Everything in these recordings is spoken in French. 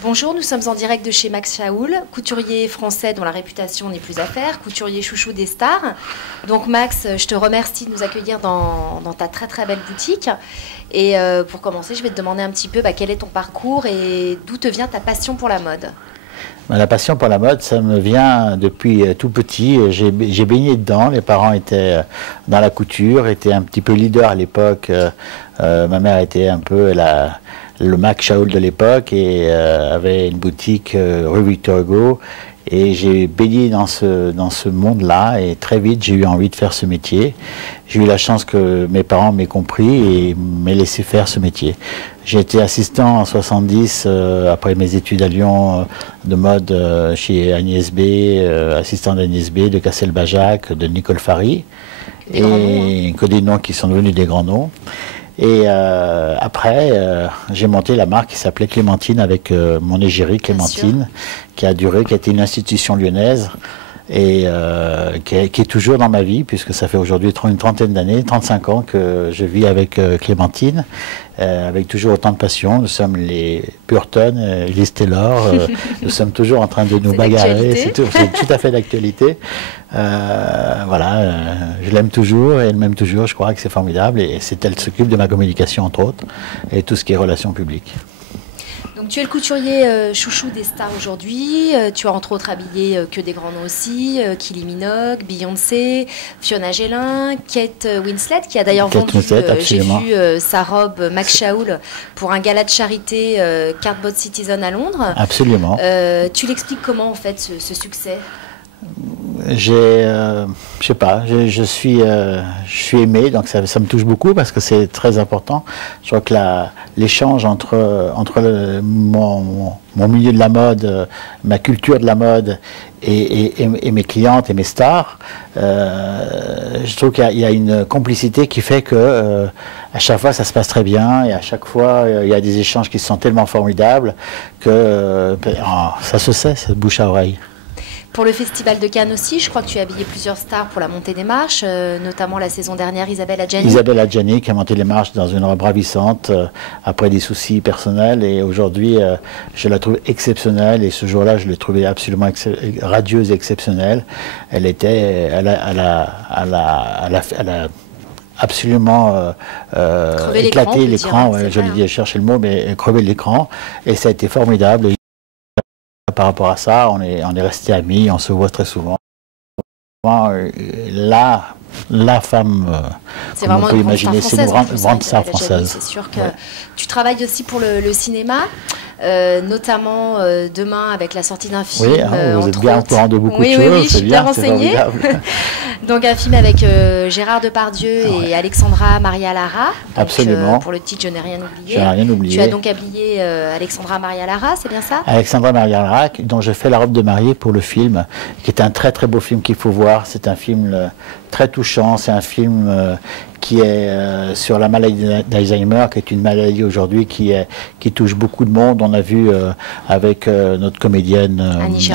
Bonjour, nous sommes en direct de chez Max Chaoul, couturier français dont la réputation n'est plus à faire, couturier chouchou des stars. Donc Max, je te remercie de nous accueillir dans ta très très belle boutique. Et pour commencer, je vais te demander un petit peu quel est ton parcours et d'où te vient ta passion pour la mode. La passion pour la mode, ça me vient depuis tout petit. J'ai baigné dedans. Les parents étaient dans la couture, étaient un petit peu leaders à l'époque. Ma mère était un peu le Max Chaoul de l'époque et avait une boutique rue Victor Hugo. Et j'ai baigné dans ce monde-là et très vite j'ai eu envie de faire ce métier. J'ai eu la chance que mes parents m'aient compris et m'aient laissé faire ce métier. J'ai été assistant en 70 après mes études à Lyon de mode chez Agnès B, assistant d'Agnès B, de Cassel-Bajac, de Nicole Fary, et que des noms qui sont devenus des grands noms. Et après, j'ai monté la marque qui s'appelait Clémentine avec mon égérie Clémentine, qui a été une institution lyonnaise et qui est toujours dans ma vie, puisque ça fait aujourd'hui une trentaine d'années, 35 ans que je vis avec Clémentine, avec toujours autant de passion. Nous sommes les Burton, Liz Taylor, nous sommes toujours en train de nous bagarrer, c'est tout à fait d'actualité. Voilà, je l'aime toujours et elle m'aime toujours, je crois que c'est formidable et elle s'occupe de ma communication entre autres et tout ce qui est relations publiques. Donc tu es le couturier chouchou des stars aujourd'hui, tu as entre autres habillé que des grands noms aussi, Kylie Minogue, Beyoncé, Fiona Gélin, Kate Winslet qui a d'ailleurs vendu, j'ai vu sa robe Max Chaoul pour un gala de charité Cardboard Citizen à Londres. Absolument. Tu l'expliques comment en fait ce succès ? Je sais pas, je suis aimé, donc ça me touche beaucoup parce que c'est très important. Je crois que l'échange entre mon milieu de la mode, ma culture de la mode et mes clientes et mes stars, je trouve qu'il y a une complicité qui fait que à chaque fois ça se passe très bien et à chaque fois il y a des échanges qui sont tellement formidables que ça se sait, ça bouche à oreille. Pour le Festival de Cannes aussi, je crois que tu as habillé plusieurs stars pour la montée des marches, notamment la saison dernière, Isabelle Adjani. Isabelle Adjani qui a monté les marches dans une robe ravissante après des soucis personnels et aujourd'hui je la trouve exceptionnelle et ce jour-là je l'ai trouvée absolument radieuse et exceptionnelle. Elle a absolument éclaté l'écran, je l'ai dit, chercher le mot, mais crever l'écran et ça a été formidable. Par rapport à ça, on est restés amis, on se voit très souvent. La femme, comme on peut imaginer, c'est une grande star française. C'est sûr que tu travailles aussi pour le cinéma, notamment demain avec la sortie d'un film. Oui, vous êtes bien au courant de beaucoup de choses. Oui, je suis bien renseignée. Donc un film avec Gérard Depardieu et Alexandra Maria Lara. Donc, absolument. Pour le titre, je n'ai rien oublié. Je n'ai rien oublié. Tu as donc habillé Alexandra Maria Lara, c'est bien ça? Alexandra Maria Lara, dont je fais la robe de mariée pour le film, qui est un très très beau film qu'il faut voir. C'est un film très touchant, c'est un film qui est sur la maladie d'Alzheimer, qui est une maladie aujourd'hui qui touche beaucoup de monde. On a vu avec notre comédienne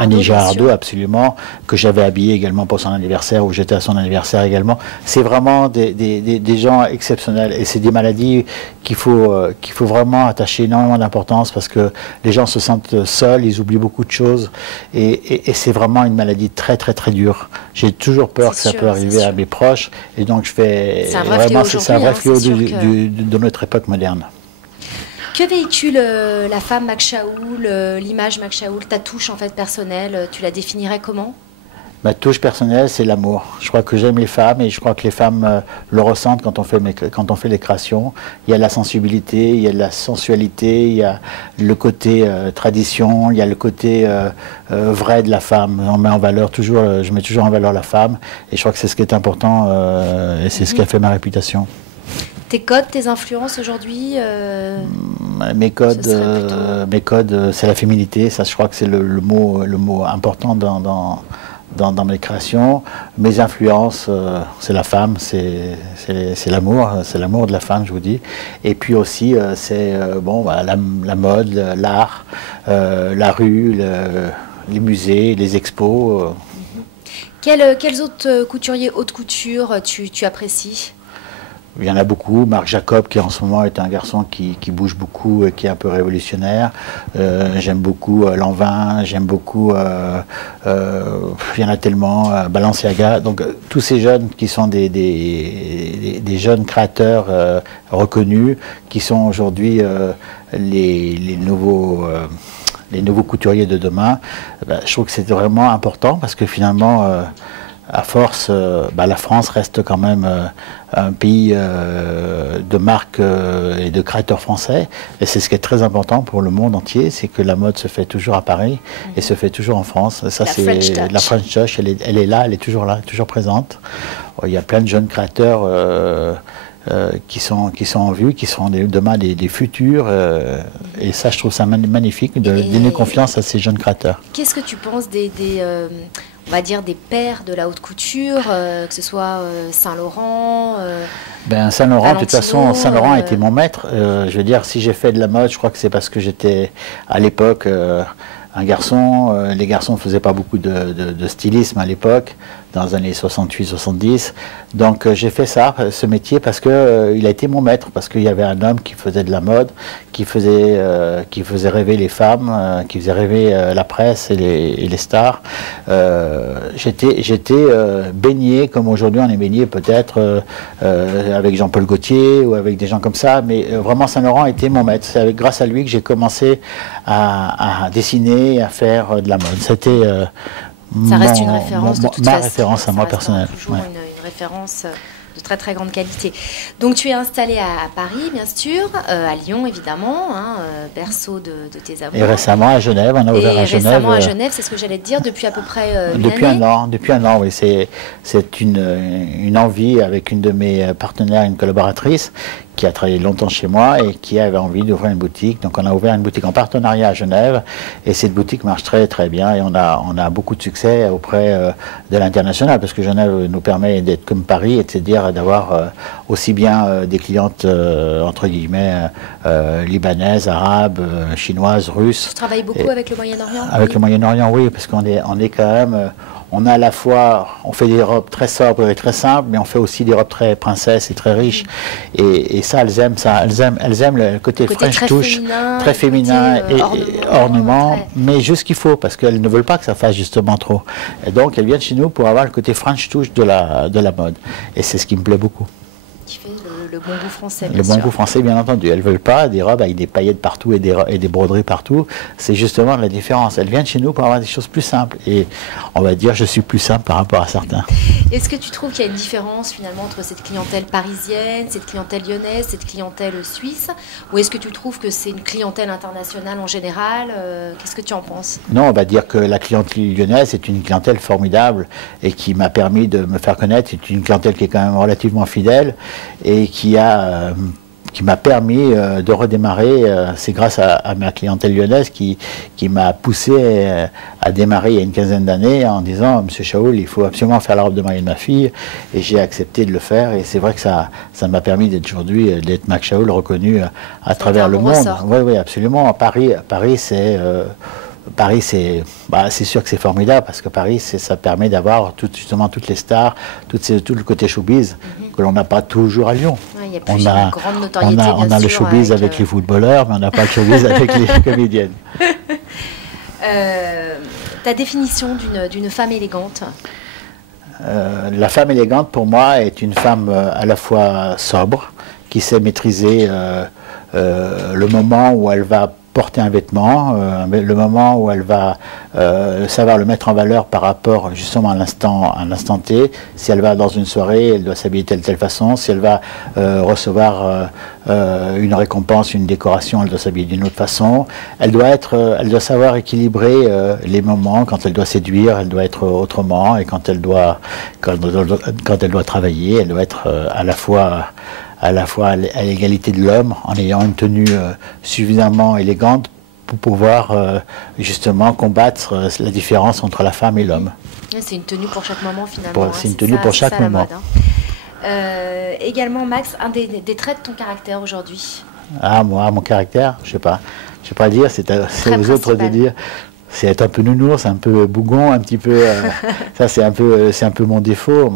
Annie Girardot, absolument, que j'avais habillée également pour son anniversaire, où j'étais à son anniversaire également. C'est vraiment des gens exceptionnels et c'est des maladies qu'il faut vraiment attacher énormément d'importance parce que les gens se sentent seuls, ils oublient beaucoup de choses et c'est vraiment une maladie très très très dure. J'ai toujours peur que ça peut arriver à mes proches et donc je fais... C'est un vrai fléau de notre époque moderne. Que véhicule la femme Max Chaoul, l'image Max Chaoul, ta touche en fait personnelle, tu la définirais comment? Ma touche personnelle, c'est l'amour. Je crois que j'aime les femmes et je crois que les femmes le ressentent quand on fait les créations. Il y a la sensibilité, il y a la sensualité, il y a le côté tradition, il y a le côté vrai de la femme. On met en valeur toujours, je mets toujours en valeur la femme et je crois que c'est ce qui est important et c'est ce qui a fait ma réputation. Tes codes, tes influences aujourd'hui Mes codes, c'est la féminité. Ça, je crois que c'est le mot important dans mes créations. Mes influences, c'est la femme, c'est l'amour de la femme, je vous dis. Et puis aussi, c'est la mode, l'art, la rue, les musées, les expos. Quels autres couturiers haute couture tu apprécies? Il y en a beaucoup. Marc Jacob, qui en ce moment est un garçon qui bouge beaucoup et qui est un peu révolutionnaire. J'aime beaucoup Lanvin, j'aime beaucoup, il y en a tellement, Balenciaga. Donc tous ces jeunes qui sont des jeunes créateurs reconnus, qui sont aujourd'hui les nouveaux couturiers de demain, je trouve que c'est vraiment important parce que finalement, à force, la France reste quand même un pays de marques et de créateurs français. Et c'est ce qui est très important pour le monde entier, c'est que la mode se fait toujours à Paris et se fait toujours en France. Ça, c'est la French Touch. Elle est là, elle est toujours là, toujours présente. Il y a plein de jeunes créateurs qui sont en vue, qui seront demain des futurs. Et ça, je trouve ça magnifique de donner confiance à ces jeunes créateurs. Qu'est-ce que tu penses on va dire des pères de la haute couture, que ce soit Saint-Laurent Saint-Laurent, de toute façon, Saint-Laurent a été mon maître. Je veux dire, si j'ai fait de la mode, je crois que c'est parce que j'étais, à l'époque, un garçon. Les garçons ne faisaient pas beaucoup de stylisme à l'époque, dans les années 68-70. Donc j'ai fait ce métier, parce que il a été mon maître, parce qu'il y avait un homme qui faisait de la mode, qui faisait rêver les femmes, qui faisait rêver la presse et les stars. J'étais baigné, comme aujourd'hui on est baigné peut-être avec Jean-Paul Gaultier ou avec des gens comme ça, mais vraiment Saint-Laurent était mon maître. C'est grâce à lui que j'ai commencé à dessiner, à faire de la mode. C'était ça reste une référence de toute façon. Ma référence à moi personnelle. Toujours une référence de très très grande qualité. Donc tu es installé à Paris, bien sûr, à Lyon évidemment, berceau de tes amours. Et récemment à Genève, on a ouvert à Genève. Récemment à Genève, c'est ce que j'allais te dire, depuis à peu près depuis un an. Depuis un an, oui. C'est une envie avec une de mes partenaires, une collaboratrice, qui a travaillé longtemps chez moi et qui avait envie d'ouvrir une boutique. Donc on a ouvert une boutique en partenariat à Genève, et cette boutique marche très très bien, et on a beaucoup de succès auprès de l'international, parce que Genève nous permet d'être comme Paris, et c'est-à-dire d'avoir aussi bien des clientes entre guillemets libanaises, arabes, chinoises, russes. Tu travailles beaucoup avec le Moyen-Orient? Avec le Moyen-Orient, oui, parce qu'on est quand même... On a à la fois, on fait des robes très sobres et très simples, mais on fait aussi des robes très princesses et très riches. Et ça, elles aiment ça. Elles aiment le côté French touch, très féminin et ornement, mais juste ce qu'il faut, parce qu'elles ne veulent pas que ça fasse justement trop. Et donc, elles viennent chez nous pour avoir le côté French touch de la mode. Et c'est ce qui me plaît beaucoup. Qui fait le bon goût français, bien sûr. Le bon goût français, bien entendu. Elles ne veulent pas des robes avec des paillettes partout et des broderies partout. C'est justement la différence. Elles viennent chez nous pour avoir des choses plus simples. Et on va dire, je suis plus simple par rapport à certains. Est-ce que tu trouves qu'il y a une différence finalement entre cette clientèle parisienne, cette clientèle lyonnaise, cette clientèle suisse? Ou est-ce que tu trouves que c'est une clientèle internationale en général? Qu'est-ce que tu en penses? Non, on va dire que la clientèle lyonnaise est une clientèle formidable et qui m'a permis de me faire connaître. C'est une clientèle qui est quand même relativement fidèle et qui m'a permis de redémarrer. C'est grâce à ma clientèle lyonnaise qui m'a poussé à démarrer il y a une quinzaine d'années en disant: Monsieur Chaoul, il faut absolument faire la robe de mariée de ma fille. Et j'ai accepté de le faire, et c'est vrai que ça m'a permis d'être aujourd'hui, d'être Max Chaoul reconnu à travers le monde. Oui, absolument. Paris, c'est sûr que c'est formidable, parce que Paris, ça permet d'avoir justement toutes les stars, tout le côté showbiz que l'on n'a pas toujours à Lyon. Ouais, y a plus une grande notoriété, on a le showbiz avec les footballeurs, mais on n'a pas le showbiz avec les comédiennes. Ta définition d'une femme élégante? La femme élégante, pour moi, est une femme à la fois sobre, qui sait maîtriser le moment où elle va porter un vêtement, le moment où elle va savoir le mettre en valeur par rapport justement à l'instant T. Si elle va dans une soirée, elle doit s'habiller de telle façon. Si elle va recevoir une récompense, une décoration, elle doit s'habiller d'une autre façon. Elle doit savoir équilibrer les moments. Quand elle doit séduire, elle doit être autrement, et quand elle doit travailler, elle doit être à la fois à l'égalité de l'homme, en ayant une tenue suffisamment élégante pour pouvoir justement combattre la différence entre la femme et l'homme. C'est une tenue pour chaque moment finalement. C'est une tenue pour chaque moment. Également, Max, un des traits de ton caractère aujourd'hui? Ah, moi, mon caractère, je sais pas dire, c'est aux autres de dire. c'est être un peu nounours, un peu bougon, un petit peu. Ça, c'est un peu mon défaut.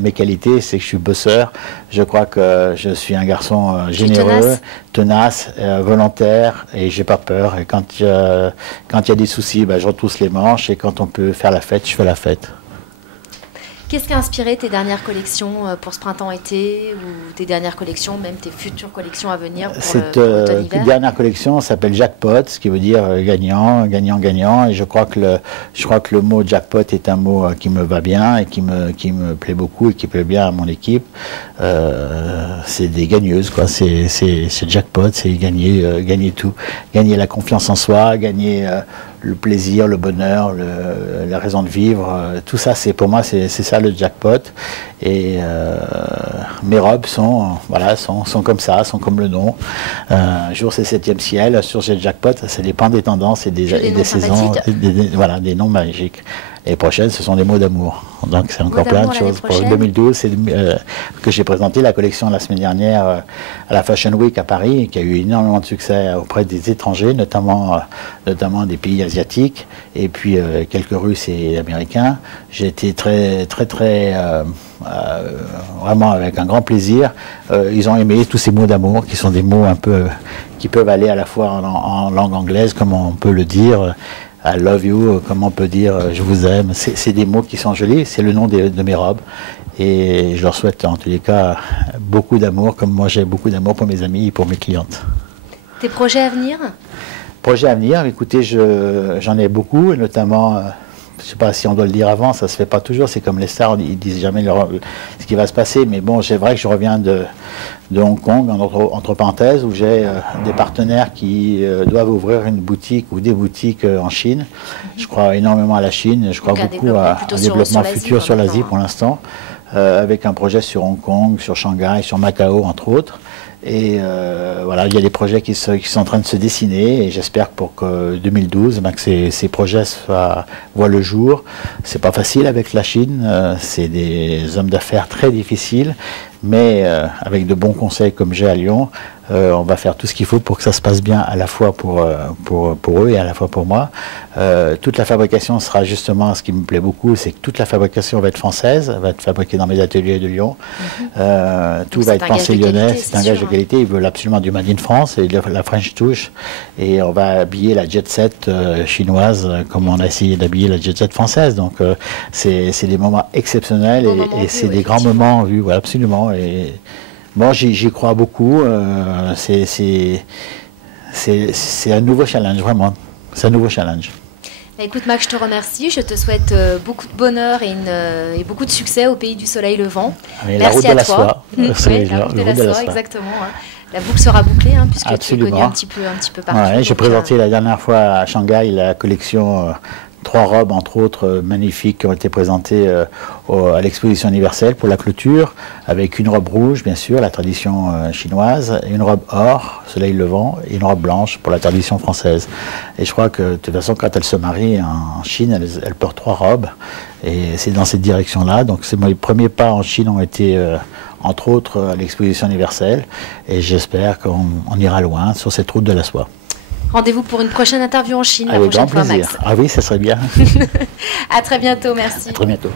Mes qualités, c'est que je suis bosseur. Je crois que je suis un garçon généreux, tenace, volontaire, et j'ai pas peur. Et quand il y a des soucis, je retrousse les manches. Et quand on peut faire la fête, je fais la fête. Qu'est-ce qui a inspiré tes dernières collections pour ce printemps-été, ou tes dernières collections, même tes futures collections à venir pour Cette l'automne-hiver? dernière collection s'appelle Jackpot, ce qui veut dire gagnant, gagnant, gagnant. Et je crois que le mot jackpot est un mot qui me va bien et qui me plaît beaucoup et qui plaît bien à mon équipe. C'est des gagneuses, quoi. C'est jackpot, c'est gagner tout, gagner la confiance en soi, gagner le plaisir, le bonheur, la raison de vivre, tout ça, pour moi, c'est ça le jackpot. Et mes robes sont comme ça, sont comme le nom. Un jour c'est 7e ciel, un jour c'est le jackpot, ça dépend des tendances et des saisons, voilà, des noms magiques. Les prochaines, ce sont des mots d'amour. Donc c'est encore plein de choses. Pour 2012, c'est que j'ai présenté la collection la semaine dernière à la Fashion Week à Paris, qui a eu énormément de succès auprès des étrangers, notamment des pays asiatiques, et puis quelques Russes et Américains. J'ai été très vraiment avec un grand plaisir. Ils ont aimé tous ces mots d'amour, qui sont des mots un peu qui peuvent aller à la fois en langue anglaise, comme on peut le dire. I love you, comme on peut dire je vous aime, c'est des mots qui sont jolis, c'est le nom de mes robes, et je leur souhaite en tous les cas beaucoup d'amour, comme moi j'ai beaucoup d'amour pour mes amis et pour mes clientes. Tes projets à venir? Projets à venir, écoutez, j'en ai beaucoup, et notamment, je ne sais pas si on doit le dire avant, ça ne se fait pas toujours, c'est comme les stars, ils disent jamais ce qui va se passer, mais bon, c'est vrai que je reviens de Hong Kong, entre parenthèses, où j'ai des partenaires qui doivent ouvrir une boutique ou des boutiques en Chine. Je crois énormément à la Chine, je crois beaucoup à un développement futur sur l'Asie pour l'instant, avec un projet sur Hong Kong, sur Shanghai, sur Macao, entre autres. Et voilà, il y a des projets qui sont en train de se dessiner, et j'espère pour que 2012, que ces projets voient le jour. C'est pas facile avec la Chine, c'est des hommes d'affaires très difficiles, mais avec de bons conseils comme j'ai à Lyon, on va faire tout ce qu'il faut pour que ça se passe bien, à la fois pour eux et à la fois pour moi. Toute la fabrication sera justement, ce qui me plaît beaucoup, c'est que toute la fabrication va être française, va être fabriquée dans mes ateliers de Lyon. Tout va être pensé lyonnais, c'est un gage de qualité. Ils veulent absolument du Made in France et de la French touch. Et on va habiller la jet set chinoise comme on a essayé d'habiller la jet set française. Donc c'est des moments exceptionnels et c'est des grands moments vus, ouais, absolument. Et bon, j'y crois beaucoup. C'est un nouveau challenge, vraiment. C'est un nouveau challenge. Écoute Max, je te remercie. Je te souhaite beaucoup de bonheur et beaucoup de succès au pays du soleil levant. Et merci à toi. La route de la soie, exactement. La boucle sera bouclée, puisque absolument. Tu es connu un petit peu partout. Ouais, j'ai présenté la dernière fois à Shanghai la collection 3 robes, entre autres, magnifiques, qui ont été présentées à l'exposition universelle pour la clôture, avec une robe rouge, bien sûr, la tradition chinoise, une robe or, soleil levant, et une robe blanche pour la tradition française. Et je crois que, de toute façon, quand elle se marie en Chine, elle porte 3 robes, et c'est dans cette direction-là. Donc, mes premiers pas en Chine ont été, entre autres, à l'exposition universelle, et j'espère qu'on ira loin sur cette route de la soie. Rendez-vous pour une prochaine interview en Chine la prochaine fois, Max. Ah oui, ça serait bien. À très bientôt, merci. À très bientôt.